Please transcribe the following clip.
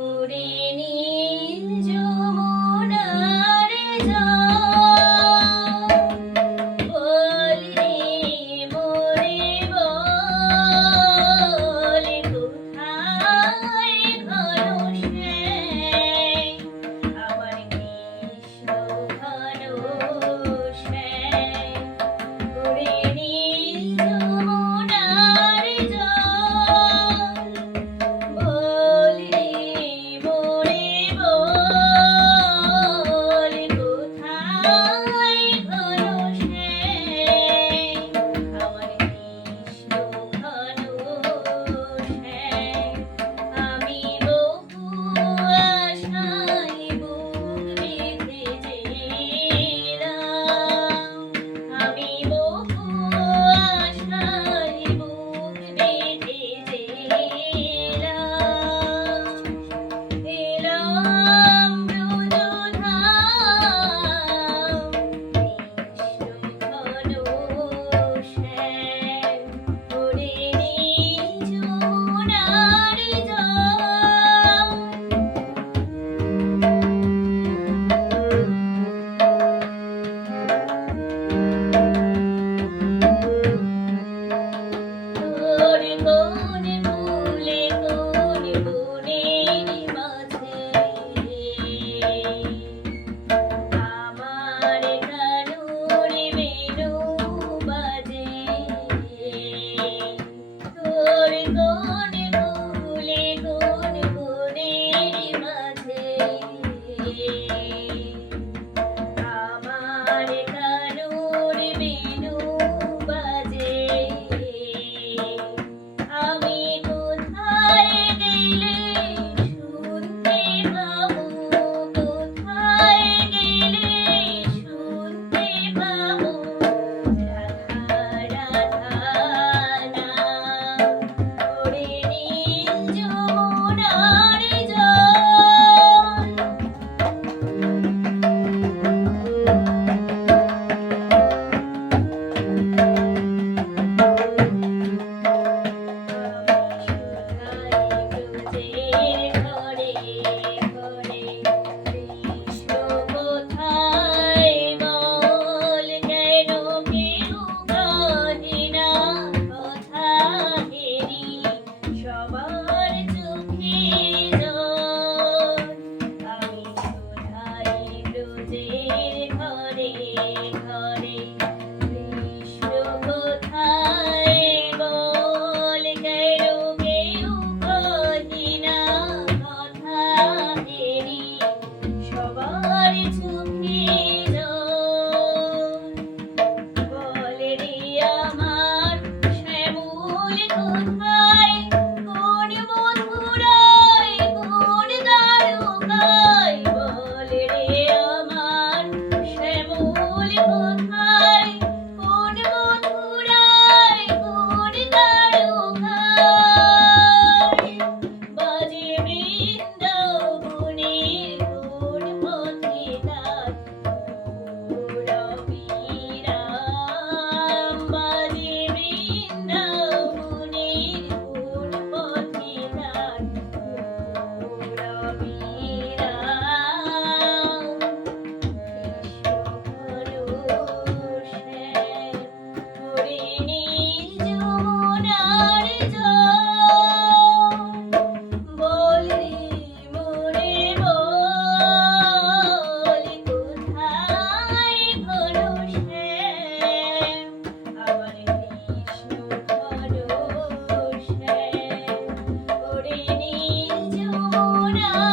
Neil day. 거야.